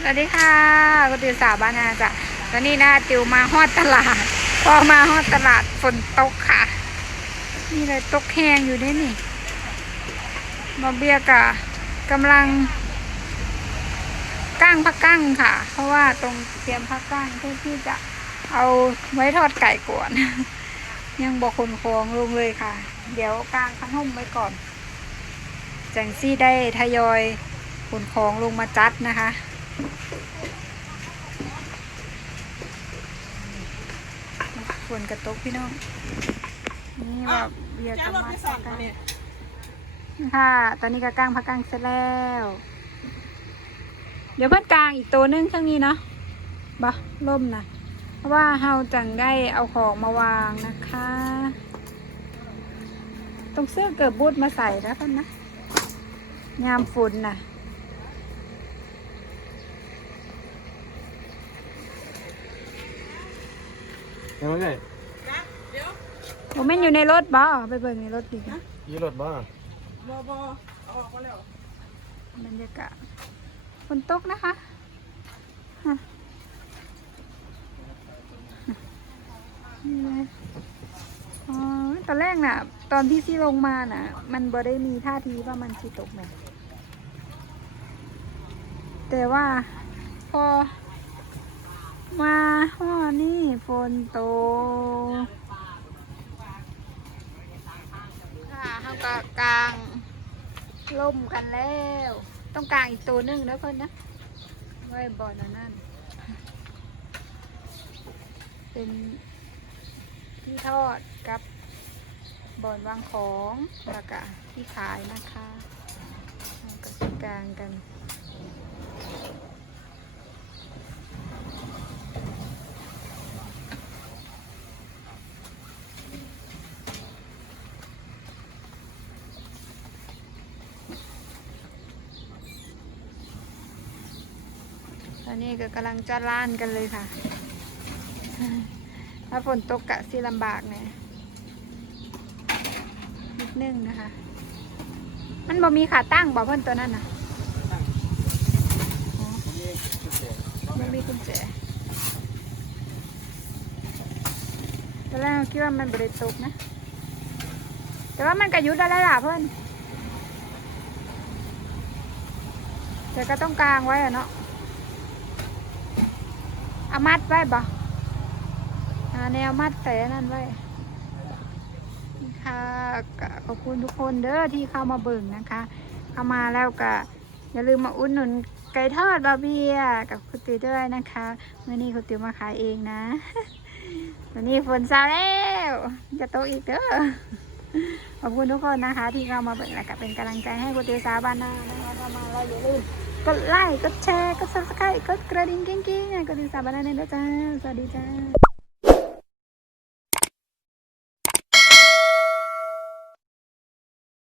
สวัสดีค่ะกุติวสาวบ้านนาจ้ะตอนนี้นะติวมาฮอดตลาด พอมาฮอดตลาดฝนตกค่ะ นี่เลยตกแห้งอยู่ด้วยนี่มาเบียกะกำลังก้างพักกั้งค่ะ เพราะว่าตรงเตรียมพักกั้งเพื่อที่จะเอาไว้ทอดไก่ก่อน ยังบอกคนคองลงเลยค่ะ เดี๋ยวกลางคันห่มไว้ก่อน จังซี่ได้ทยอยขนของลงมาจัดนะคะฝ นกระตกพี่น้อง นี่แบบเบียร์กำลังสักกันค่ะ ตอนนี้ก็กางพักกางเสร็จแล้ว เดี๋ยวเพิ่นกลางอีกตัวนึงข้างนี้เนาะบะล่มนะเพราะว่าเฮาจังได้เอาของมาวางนะคะต้องเสื้อเกิดบูทมาใส่แล้วกันนะ ยามฝนน่ะ ห็นไหมเลยผมไม่นอยู่ในรถบ่ไปเบิ่งในรถดีนะยี่รถบ้าบอบอเอาออกมาแล้วบรรยากาศฝนตกนะคะฮะนี่เลยอ๋อตอนแรกน่ะ ตอนที่ซี่ลงมาน่ะ มันบ่ได้มีท่าทีว่ามันสิตกนะแต่ว่าพอ มาห่อนี่ฝนตกค่ะเขาก็กลางล่มกันแล้ว ต้องกลางอีกตัวหนึงนะเพื่อนนะไว้บอลอันนั่น เป็นที่ทอดกับบอนวางของแล้วก็ที่ขายนะคะก็กลางกัน ตอนนี้ก็กำลังจะล้านกันเลยค่ะ ถ้าฝนตกกะสิลำบากแน่นิดนึงนะคะ มันบ่มีขาตั้งบ่เพิ่นตัวนั้นนะอ๋อมันมีกุญแจตอนแรกคิดว่ามันบริตกนะ แต่ว่ามันกระยุดได้แล้วล่ะเพื่อนแต่ก็ต้องกางไว้อะเนาะ เอามัดไว้บ่หาแนวมัดแต่นั่นไว้นี่ค่ะขอบคุณทุกคนเด้อที่เข้ามาเบิ่งนะคะ เข้ามาแล้วก็อย่าลืมมาอุดหนุนไก่ทอดบาเบียกับคุณติวด้วยนะคะเมื่อนี้คุณติวมาขายเองนะวันนี้ฝนซาแล้วจะโตอีกเด้อขอบคุณทุกคนนะคะ ที่เข้ามาเบิ่งและก็เป็นกำลังใจให้คุณติวสาบานนานะคะเข้ามาแล้วอย่าลืม กดไลค์ กดแชร์ กดซับสไครต์กดกระดิ่งกิ้งๆให้กดติดตามบ้านในด้วยจ้า สวัสดีจ้า